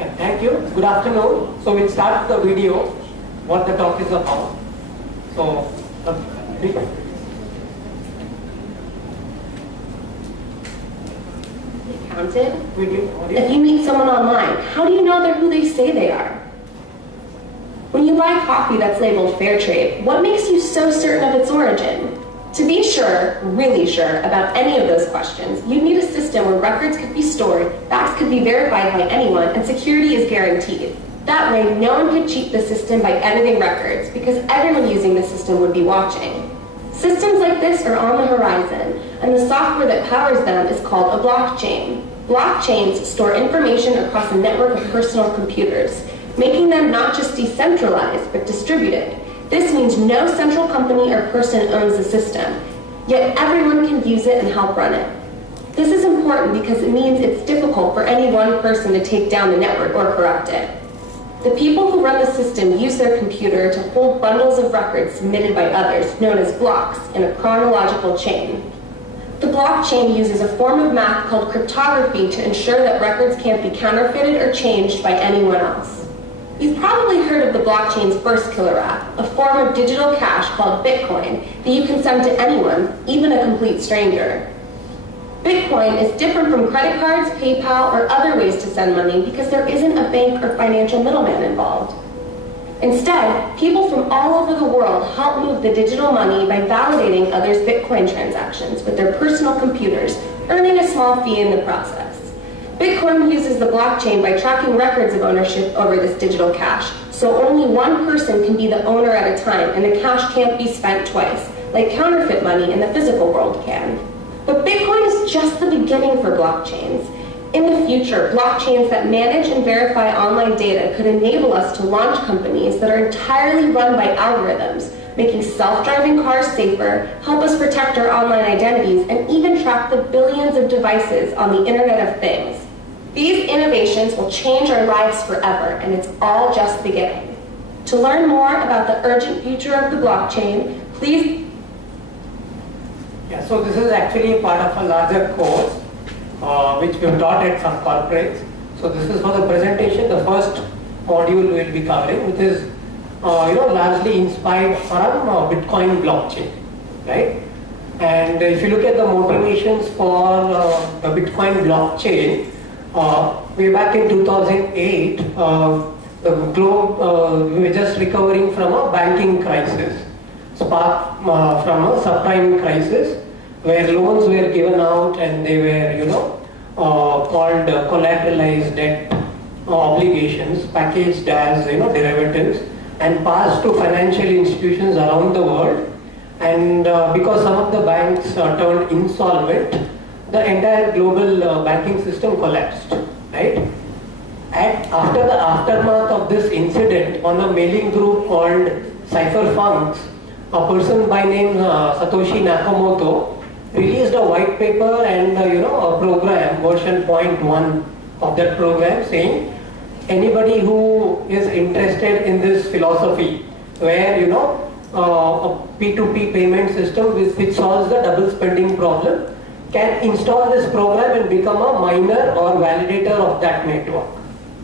Yeah, thank you. Good afternoon. So we'll start the video, what the talk is about. So, Counted? If you meet someone online, how do you know they're who they say they are? When you buy coffee that's labeled fair trade, what makes you so certain of its origin? To be sure, really sure, about any of those questions, you need a system where records could be stored, facts could be verified by anyone, and security is guaranteed. That way, no one could cheat the system by editing records, because everyone using the system would be watching. Systems like this are on the horizon, and the software that powers them is called a blockchain. Blockchains store information across a network of personal computers, making them not just decentralized, but distributed. This means no central company or person owns the system, yet everyone can use it and help run it. This is important because it means it's difficult for any one person to take down the network or corrupt it. The people who run the system use their computer to hold bundles of records submitted by others, known as blocks, in a chronological chain. The blockchain uses a form of math called cryptography to ensure that records can't be counterfeited or changed by anyone else. You've probably heard of the blockchain's first killer app, a form of digital cash called Bitcoin that you can send to anyone, even a complete stranger. Bitcoin is different from credit cards, PayPal, or other ways to send money because there isn't a bank or financial middleman involved. Instead, people from all over the world help move the digital money by validating others' Bitcoin transactions with their personal computers, earning a small fee in the process. Bitcoin uses the blockchain by tracking records of ownership over this digital cash, so only one person can be the owner at a time, and the cash can't be spent twice, like counterfeit money in the physical world can. But Bitcoin is just the beginning for blockchains. In the future, blockchains that manage and verify online data could enable us to launch companies that are entirely run by algorithms, making self-driving cars safer, help us protect our online identities, and even track the billions of devices on the Internet of Things. These innovations will change our lives forever, and it's all just beginning. To learn more about the urgent future of the blockchain, please... Yeah, so this is actually part of a larger course which we have taught at some corporates. So this is for the presentation, the first module we will be covering, which is largely inspired from Bitcoin blockchain, right? And if you look at the motivations for the Bitcoin blockchain, way back in 2008, the globe, we were just recovering from a banking crisis, sparked from a subprime crisis, where loans were given out and they were, called collateralized debt obligations, packaged as, derivatives, and passed to financial institutions around the world. And because some of the banks turned insolvent, the entire global banking system collapsed, right? After the aftermath of this incident, on a mailing group called Cypherpunks, a person by name Satoshi Nakamoto released a white paper and a program, version 0.1 of that program, saying anybody who is interested in this philosophy, where a P2P payment system which solves the double spending problem, can install this program and become a miner or validator of that network,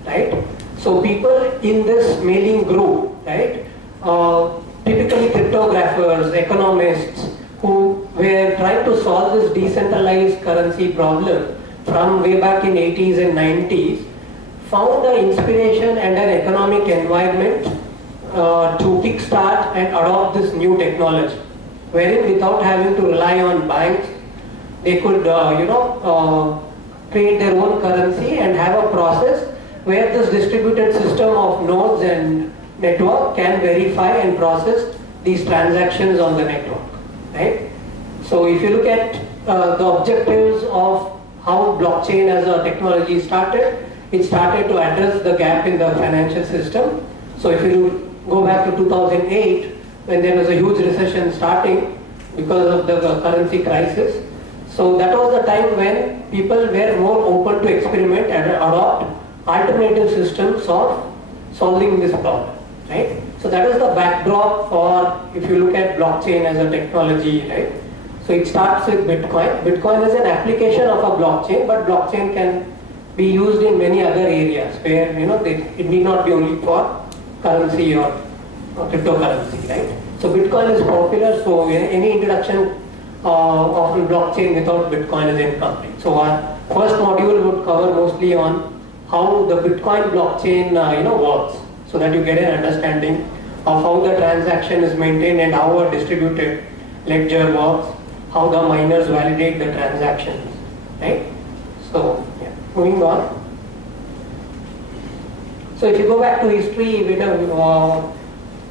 right? So people in this mailing group, right, typically cryptographers, economists, who were trying to solve this decentralized currency problem from way back in 80s and 90s, found an inspiration and an economic environment to kickstart and adopt this new technology, wherein without having to rely on banks, they could create their own currency and have a process where this distributed system of nodes and network can verify and process these transactions on the network, right? So if you look at the objectives of how blockchain as a technology started, it started to address the gap in the financial system. So if you go back to 2008, when there was a huge recession starting because of the currency crisis, so that was the time when people were more open to experiment and adopt alternative systems of solving this problem, right? So that is the backdrop for, if you look at blockchain as a technology, right? So it starts with Bitcoin. Bitcoin is an application of a blockchain, but blockchain can be used in many other areas. areas where it need not be only for currency or cryptocurrency, right? So Bitcoin is popular, so any introduction of blockchain without Bitcoin is incomplete. So our first module would cover mostly on how the Bitcoin blockchain works, so that you get an understanding of how the transaction is maintained and how a distributed ledger works, how the miners validate the transactions, right? So yeah, moving on. So if you go back to history,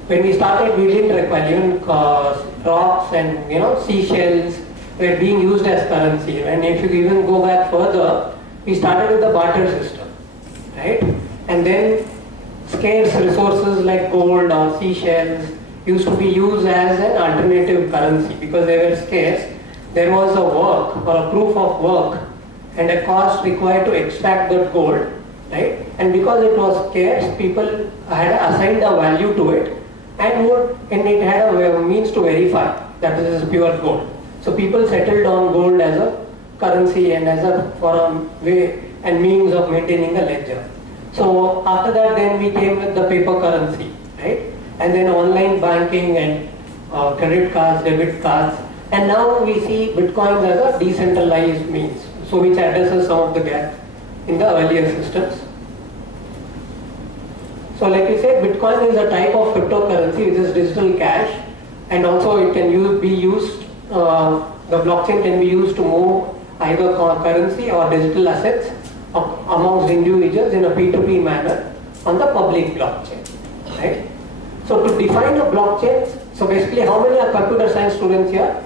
when we started, we didn't require even rocks and seashells were being used as currency. And if you even go back further, we started with the barter system, right? And then scarce resources like gold or seashells used to be used as an alternative currency because they were scarce. There was a work or a proof of work and a cost required to extract that gold, right? And because it was scarce, people had assigned a value to it and it had a means to verify that this is pure gold. So people settled on gold as a currency and as a way and means of maintaining a ledger. So after that, then we came with the paper currency, right? And then online banking and credit cards, debit cards, and now we see Bitcoin as a decentralized means, so which addresses some of the gaps in the earlier systems. So like we said, Bitcoin is a type of cryptocurrency which is digital cash, and also it can be used, the blockchain can be used to move either currency or digital assets amongst individuals in a P2P manner on the public blockchain, right? So to define a blockchain, so basically how many are computer science students here,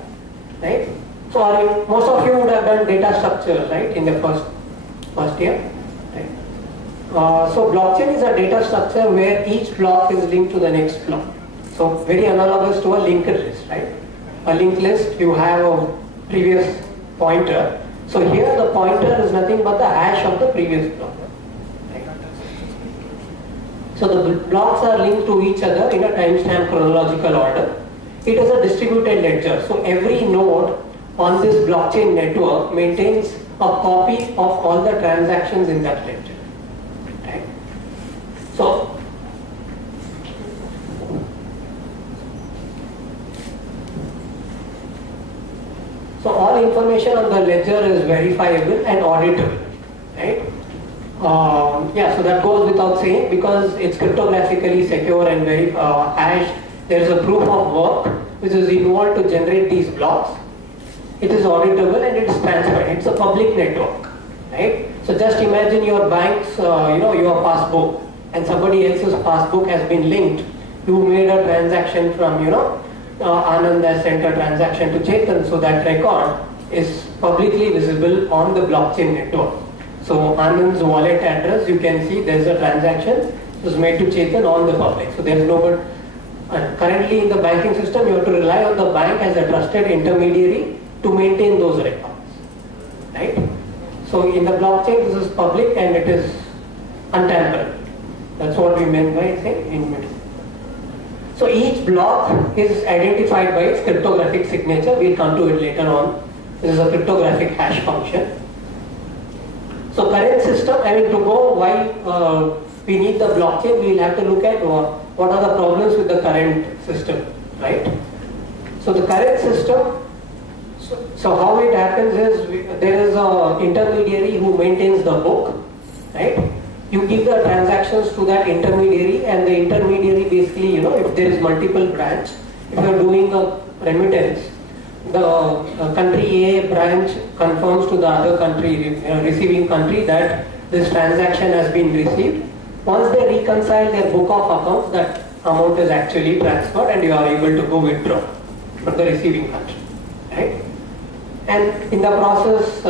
right? So most of you would have done data structures, right, in the first year, right? So blockchain is a data structure where each block is linked to the next block. So very analogous to a linked list, right? A linked list, you have a previous pointer. So here the pointer is nothing but the hash of the previous block. Right? So the blocks are linked to each other in a timestamp chronological order. It is a distributed ledger. So every node on this blockchain network maintains a copy of all the transactions in that ledger. Right? So all information on the ledger is verifiable and auditable, right? Yeah, so that goes without saying because it's cryptographically secure and very hashed. There is a proof of work which is involved to generate these blocks. It is auditable and it is transparent. It's a public network, right? So just imagine your bank's, your passbook, and somebody else's passbook has been linked. You made a transaction from, Anand has sent a transaction to Chetan, so that record is publicly visible on the blockchain network. So Anand's wallet address, you can see there's a transaction was made to Chetan on the public. So there's nobody. Currently in the banking system, you have to rely on the bank as a trusted intermediary to maintain those records, right? So in the blockchain, this is public and it is untamperable. That's what we meant by saying in middle. So each block is identified by its cryptographic signature. We'll come to it later on. This is a cryptographic hash function. So current system, to go why we need the blockchain, we'll have to look at what are the problems with the current system, right? So the current system, so how it happens is there is an intermediary who maintains the book, right? You give the transactions to that intermediary, and the intermediary basically, if there is multiple branch, if you are doing a remittance, the country A branch confirms to the other country, receiving country, that this transaction has been received. Once they reconcile their book of accounts, that amount is actually transferred and you are able to go withdraw from the receiving country, right? And in the process,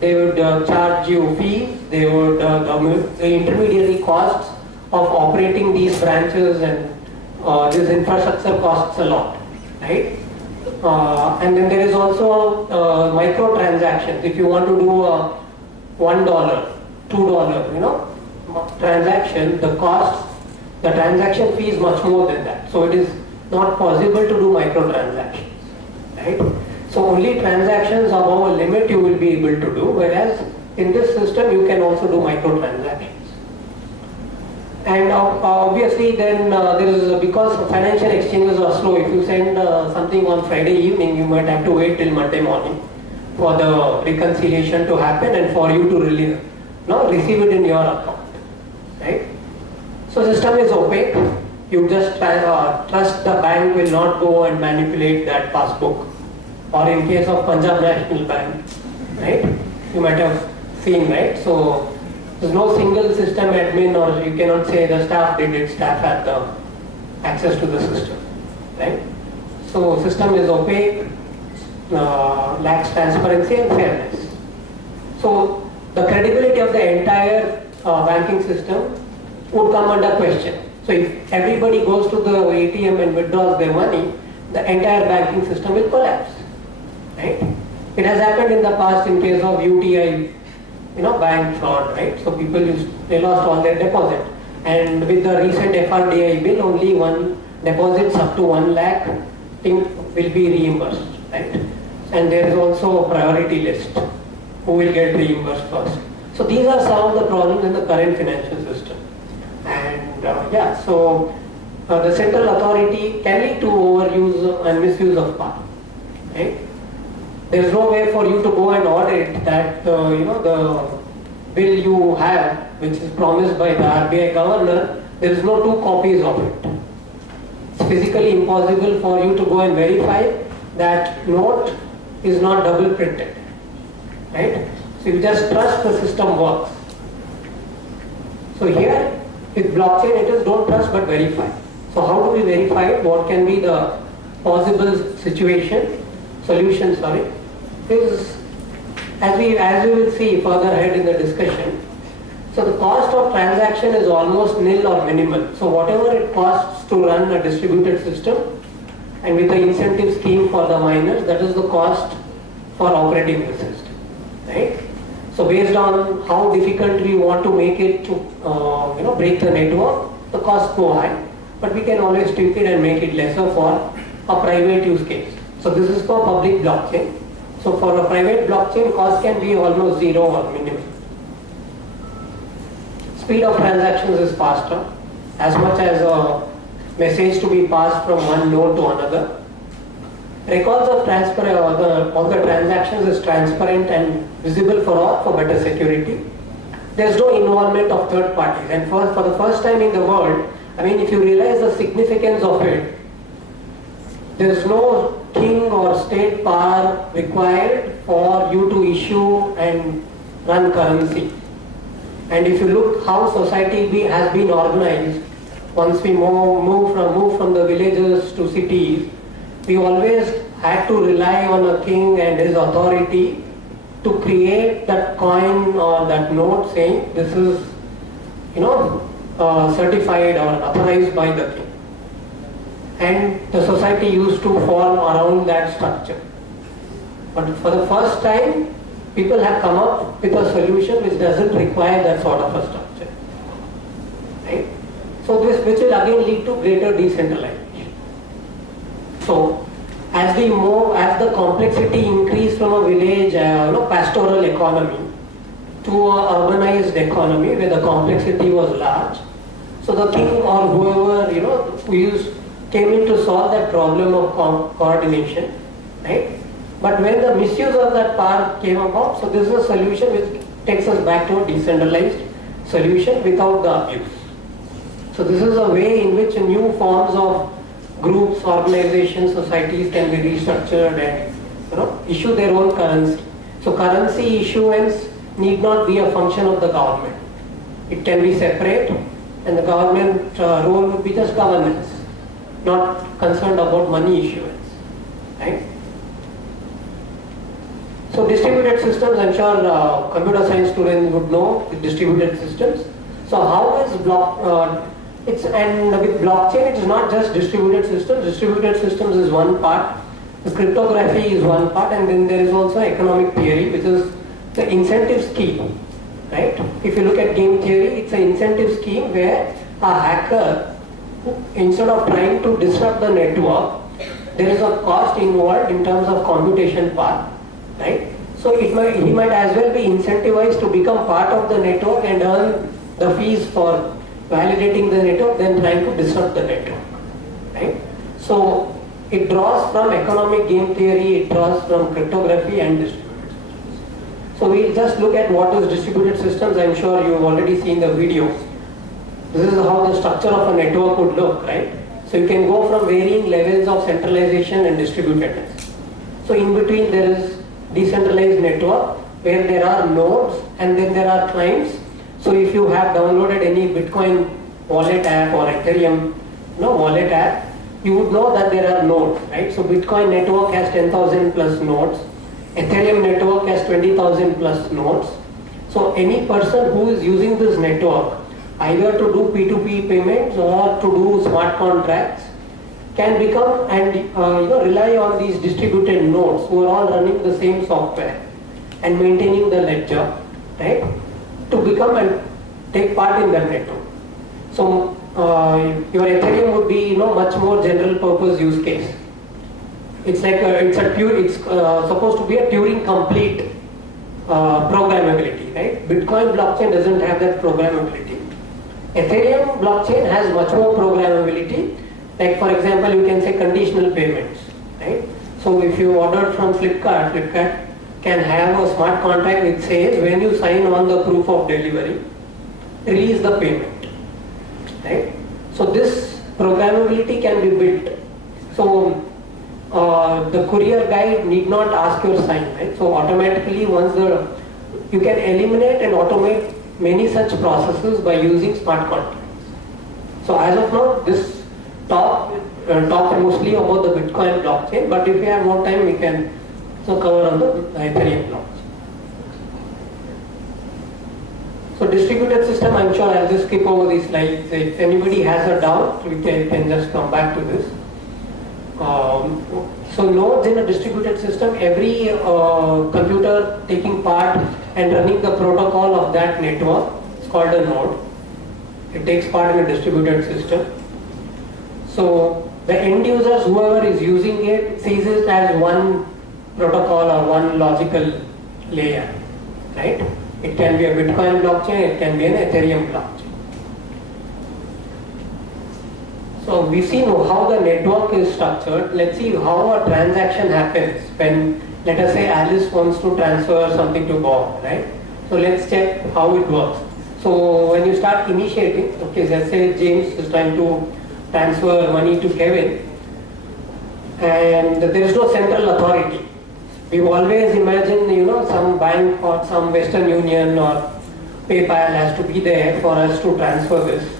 they would charge you fees, they would, the intermediary costs of operating these branches and this infrastructure costs a lot, right? And then there is also micro transactions. If you want to do a $1, $2, transaction, the cost, the transaction fee is much more than that. So it is not possible to do micro transactions, right? So only transactions above a limit you will be able to do, whereas in this system you can also do micro transactions. And obviously then there is, because financial exchanges are slow, if you send something on Friday evening, you might have to wait till Monday morning for the reconciliation to happen and for you to really, receive it in your account, right? So system is opaque. You just trust the bank will not go and manipulate that passbook. Or in case of Punjab National Bank, right? You might have seen, right? So there's no single system admin, or you cannot say the staff did it, staff had the access to the system, right? So system is opaque, lacks transparency and fairness. So the credibility of the entire banking system would come under question. So if everybody goes to the ATM and withdraws their money, the entire banking system will collapse, right? It has happened in the past in case of UTI, bank fraud, right? So people they lost all their deposit, and with the recent FRDI bill, only one deposits up to 1 lakh thing will be reimbursed, right? And there is also a priority list who will get reimbursed first. So these are some of the problems in the current financial system. And so the central authority can lead to overuse and misuse of power, right? There is no way for you to go and audit that the bill you have, which is promised by the RBI governor, there is no 2 copies of it. It's physically impossible for you to go and verify that note is not double printed, right? So you just trust the system works. So here with blockchain it is don't trust but verify. So how do we verify it? What can be the possible solution, is as we will see further ahead in the discussion. So the cost of transaction is almost nil or minimal. So whatever it costs to run a distributed system, and with the incentive scheme for the miners, that is the cost for operating the system, right? So based on how difficult we want to make it to break the network, the costs go high, but we can always tweak it and make it lesser for a private use case. So this is for public blockchain. So for a private blockchain, cost can be almost 0 or minimal. Speed of transactions is faster, as much as a message to be passed from one node to another. Records of all the transactions is transparent and visible for all for better security. There is no involvement of third parties, and for the first time in the world, if you realize the significance of it, there is no king or state power required for you to issue and run currency. And if you look how society has been organized, once we move from the villages to cities, we always had to rely on a king and his authority to create that coin or that note saying this is certified or authorized by the king. And the society used to form around that structure. But for the first time, people have come up with a solution which doesn't require that sort of a structure, right? So which will again lead to greater decentralization. So as the complexity increased from a village, pastoral economy to a urbanized economy where the complexity was large, so the king or whoever came in to solve that problem of coordination, right? But when the misuse of that power came about, so this is a solution which takes us back to a decentralized solution without the abuse. So this is a way in which new forms of groups, organizations, societies can be restructured and issue their own currency. So currency issuance need not be a function of the government. It can be separate, and the government role would be just governance, not concerned about money issuance, right? So distributed systems, I'm sure computer science students would know the distributed systems. So how is with blockchain, it is not just distributed systems. Distributed systems is one part, the cryptography is one part, and then there is also economic theory, which is the incentive scheme, right? If you look at game theory, it's an incentive scheme where a hacker, instead of trying to disrupt the network, there is a cost involved in terms of computation power, right? So he might as well be incentivized to become part of the network and earn the fees for validating the network, then trying to disrupt the network, right? So it draws from economic game theory, it draws from cryptography and distributed systems. So we'll just look at what is distributed systems. I'm sure you've already seen the video. This is how the structure of a network would look, right? So you can go from varying levels of centralization and distributedness. So in between there is decentralized network where there are nodes and then there are clients. So if you have downloaded any Bitcoin wallet app or Ethereum wallet app, you would know that there are nodes, right? So Bitcoin network has 10,000 plus nodes. Ethereum network has 20,000 plus nodes. So any person who is using this network either to do P2P payments or to do smart contracts can become and rely on these distributed nodes who are all running the same software and maintaining the ledger, right? To become and take part in that network. So your Ethereum would be much more general purpose use case. It's like it's supposed to be a Turing complete programmability, right? Bitcoin blockchain doesn't have that programmability. Ethereum blockchain has much more programmability. Like for example, you can say conditional payments, right? So if you order from Flipkart, Flipkart can have a smart contract which says when you sign on the proof of delivery, release the payment, right? So this programmability can be built. So the courier guy need not ask your sign, right? So automatically you can eliminate and automate many such processes by using smart contracts. So as of now, this talk mostly about the Bitcoin blockchain, but if we have more time, we can cover on the Ethereum blockchain. So distributed system, I'm sure I'll just skip over these slides. If anybody has a doubt, we can just come back to this. So nodes in a distributed system, every computer taking part and running the protocol of that network is called a node. It takes part in a distributed system. So the end users, whoever is using it, sees it as one protocol or one logical layer, right? It can be a Bitcoin blockchain, it can be an Ethereum blockchain. So we've seen how the network is structured. Let's see how a transaction happens when, let us say, Alice wants to transfer something to Bob, right? So let's check how it works. So when you start initiating, okay, let's say James is trying to transfer money to Kevin, and there is no central authority. We've always imagined, some bank or some Western Union or PayPal has to be there for us to transfer this.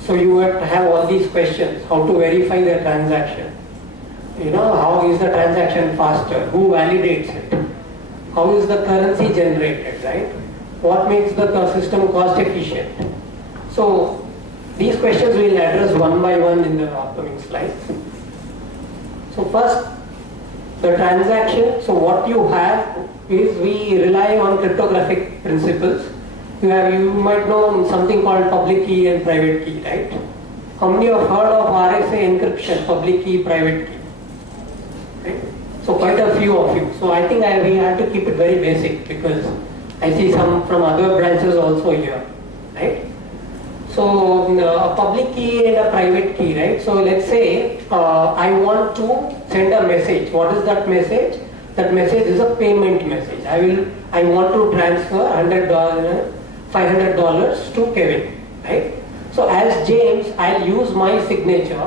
So you have to have all these questions: how to verify the transaction? How is the transaction faster? Who validates it? How is the currency generated, right? What makes the system cost efficient? So these questions we'll address one by one in the upcoming slides. So first, the transaction. So what you have is we rely on cryptographic principles. You might know something called public key and private key, right? How many have heard of RSA encryption, public key, private key? Right? So quite a few of you. So I think we have to keep it very basic because I see some from other branches also here, right? So a public key and a private key, right? So let's say I want to send a message. What is that message? That message is a payment message. I want to transfer $500 to Kevin, right? So as James, I'll use my signature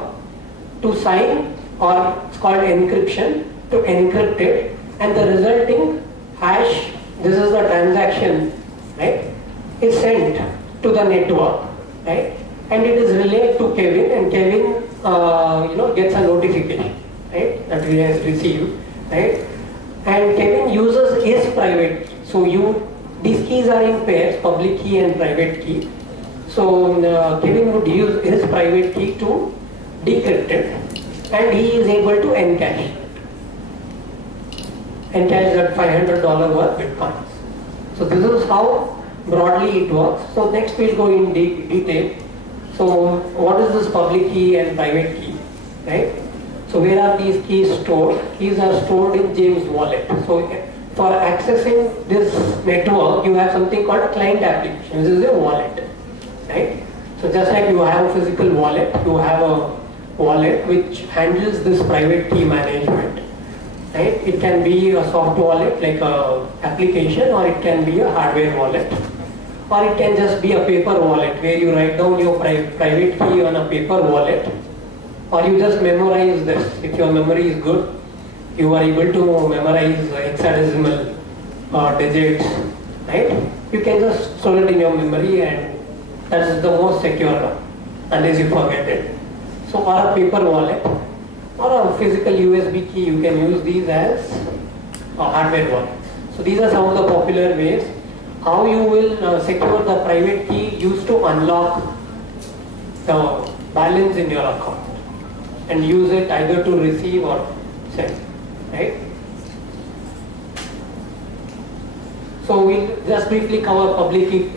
to sign, or it's called encryption, to encrypt it, and the resulting hash, this is the transaction, right, is sent to the network, right? And it is relayed to Kevin, and Kevin, gets a notification, right, that he has received, right? And Kevin uses his private key. So these keys are in pairs, public key and private key. So Kevin would use his private key to decrypt it, and he is able to encash that $500 worth Bitcoins. So this is how broadly it works. So next we'll go in detail. So what is this public key and private key, right? So where are these keys stored? Keys are stored in James' wallet. So for accessing this network, you have something called a client application. This is a wallet. right? So just like you have a physical wallet, you have a wallet which handles this private key management, right? It can be a soft wallet like a application, or it can be a hardware wallet, or it can just be a paper wallet where you write down your private key on a paper wallet, or you just memorize this. If your memory is good, you are able to memorize hexadecimal digits, right? You can just store it in your memory, and that is the most secure one, unless you forget it. So, or a paper wallet or a physical USB key, you can use these as a hardware wallet. So these are some of the popular ways how you will secure the private key used to unlock the balance in your account and use it either to receive or send, right? So we'll just briefly cover public key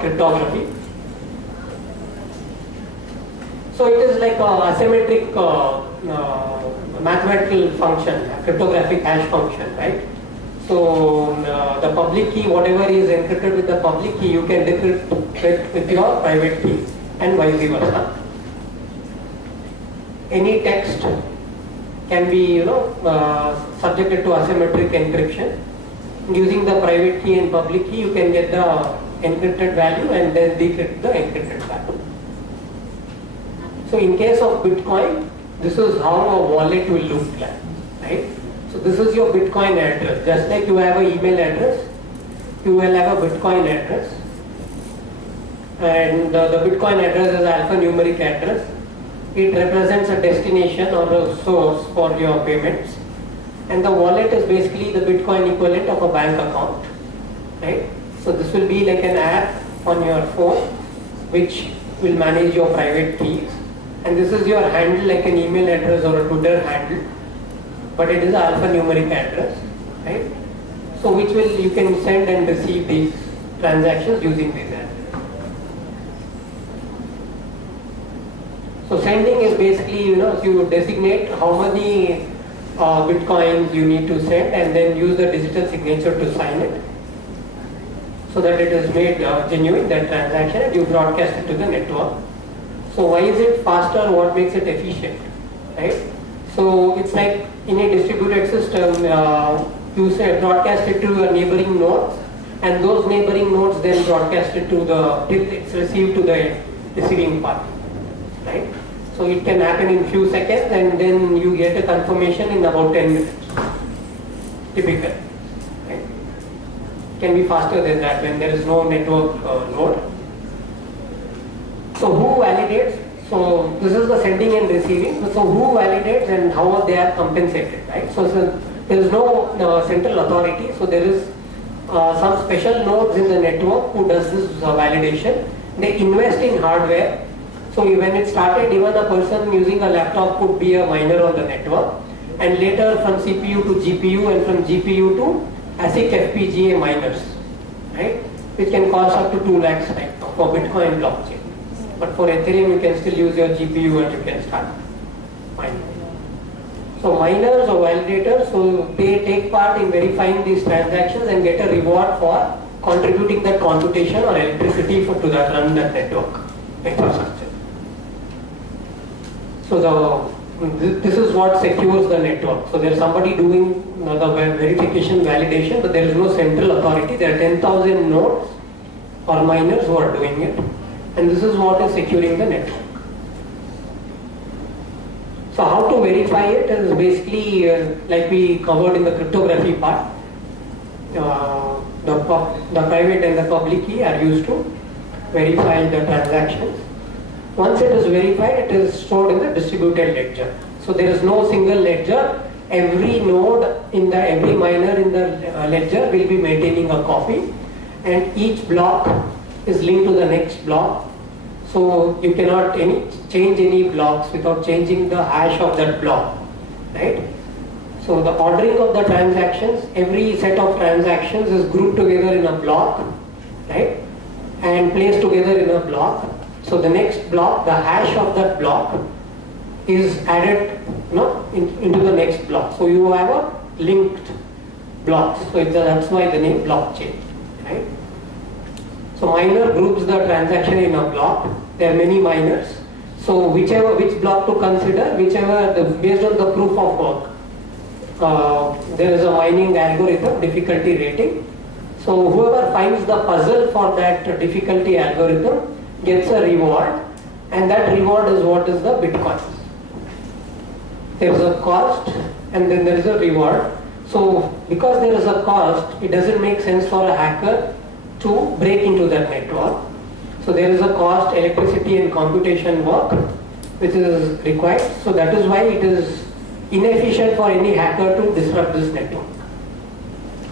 cryptography. So it is like a asymmetric mathematical function, a cryptographic hash function, right? So the public key, whatever is encrypted with the public key, you can decrypt it with your private key, and vice versa. Any text can be, subjected to asymmetric encryption. Using the private key and public key, you can get the encrypted value and then decrypt the encrypted value. So in case of Bitcoin, this is how a wallet will look like, right? So this is your Bitcoin address. Just like you have an email address, you will have a Bitcoin address. And the Bitcoin address is alphanumeric address. It represents a destination or a source for your payments. And the wallet is basically the Bitcoin equivalent of a bank account, right? So this will be like an app on your phone which will manage your private keys. And this is your handle, like an email address or a Twitter handle, but it is an alphanumeric address, right? So which will, you can send and receive these transactions using this address. So sending is basically, you designate how many Bitcoins you need to send, and then use the digital signature to sign it, so that it is made genuine, that transaction, and you broadcast it to the network. So why is it faster? What makes it efficient, right? So it's like in a distributed system, you say broadcast it to your neighboring nodes, and those neighboring nodes then broadcast it to till it's received to the receiving party, right? So it can happen in few seconds, and then you get a confirmation in about 10 minutes, typically, right? It can be faster than that when there is no network node. So who validates? So this is the sending and receiving. So who validates and how they are compensated, right? So there is no central authority. So there is some special nodes in the network who does this validation. They invest in hardware. So when it started, even a person using a laptop could be a miner on the network. And later from CPU to GPU, and from GPU to ASIC FPGA miners, right? Which can cost up to 2 lakhs right now for Bitcoin blockchain. But for Ethereum, you can still use your GPU and you can start mining. So miners or validators, so they take part in verifying these transactions and get a reward for contributing that computation or electricity to run that network infrastructure. So this is what secures the network. So there is somebody doing the verification, validation, but there is no central authority. There are 10,000 nodes or miners who are doing it. And this is what is securing the network. So how to verify it is basically like we covered in the cryptography part. The private and the public key are used to verify the transactions. Once it is verified, it is stored in the distributed ledger. So there is no single ledger. Every node every miner in the ledger will be maintaining a copy, and each block is linked to the next block. So you cannot change any blocks without changing the hash of that block, right? So the ordering of the transactions, every set of transactions is grouped together in a block, right? And placed together in a block. So the next block, the hash of that block is added into the next block. So you have a linked block. So that's why the name blockchain, right? So miner groups the transaction in a block. There are many miners. So which block to consider, based on the proof of work. There is a mining algorithm, difficulty rating. So whoever finds the puzzle for that difficulty algorithm gets a reward, and that reward is what is the Bitcoin. There is a cost and then there is a reward. So because there is a cost, it doesn't make sense for a hacker to break into that network. So there is a cost, electricity and computation work which is required. So that is why it is inefficient for any hacker to disrupt this network.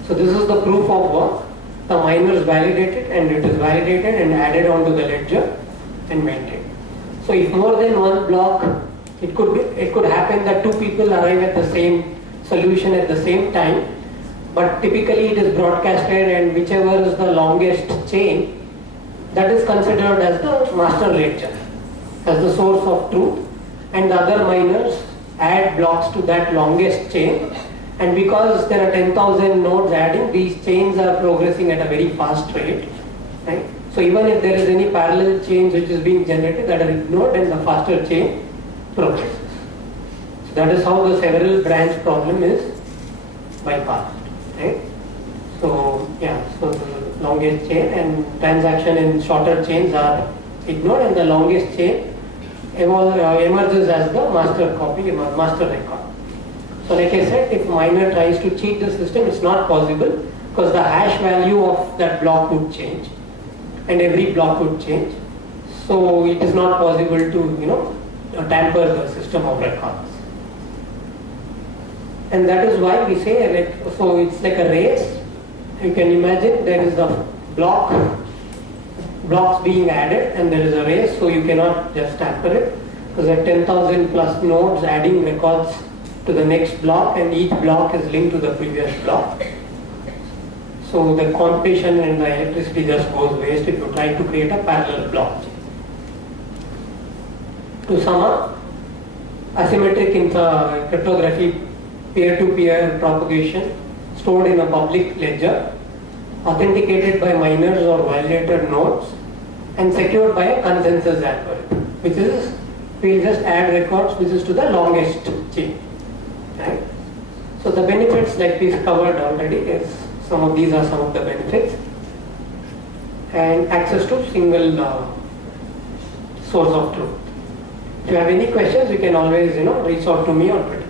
So this is the proof of work. The miners validated, and it is validated and added onto the ledger and maintained. So if more than one block, it could happen that two people arrive at the same solution at the same time, but typically it is broadcasted, and whichever is the longest chain, that is considered as the master ledger, as the source of truth, and the other miners add blocks to that longest chain. And because there are 10,000 nodes adding, these chains are progressing at a very fast rate, right? So even if there is any parallel chains which is being generated, that are ignored and the faster chain progresses. So that is how the several branch problem is bypassed, right? So yeah, so the longest chain and transaction in shorter chains are ignored, and the longest chain emerges as the master copy, master record. So like I said, if miner tries to cheat the system, it's not possible because the hash value of that block would change and every block would change. So it is not possible to tamper the system of records. And that is why we say, so it's like a race. You can imagine there is a blocks being added and there is a race, so you cannot just tamper it because there are 10,000 plus nodes adding records to the next block, and each block is linked to the previous block. So the computation and the electricity just goes waste if you try to create a parallel block. To sum up, asymmetric cryptography, peer-to-peer propagation stored in a public ledger, authenticated by miners or validator nodes, and secured by a consensus algorithm, which is, we'll just add records which is to the longest chain. Right? So the benefits like we covered already is some of these are some of the benefits, and access to single source of truth. If you have any questions, you can always reach out to me on Twitter.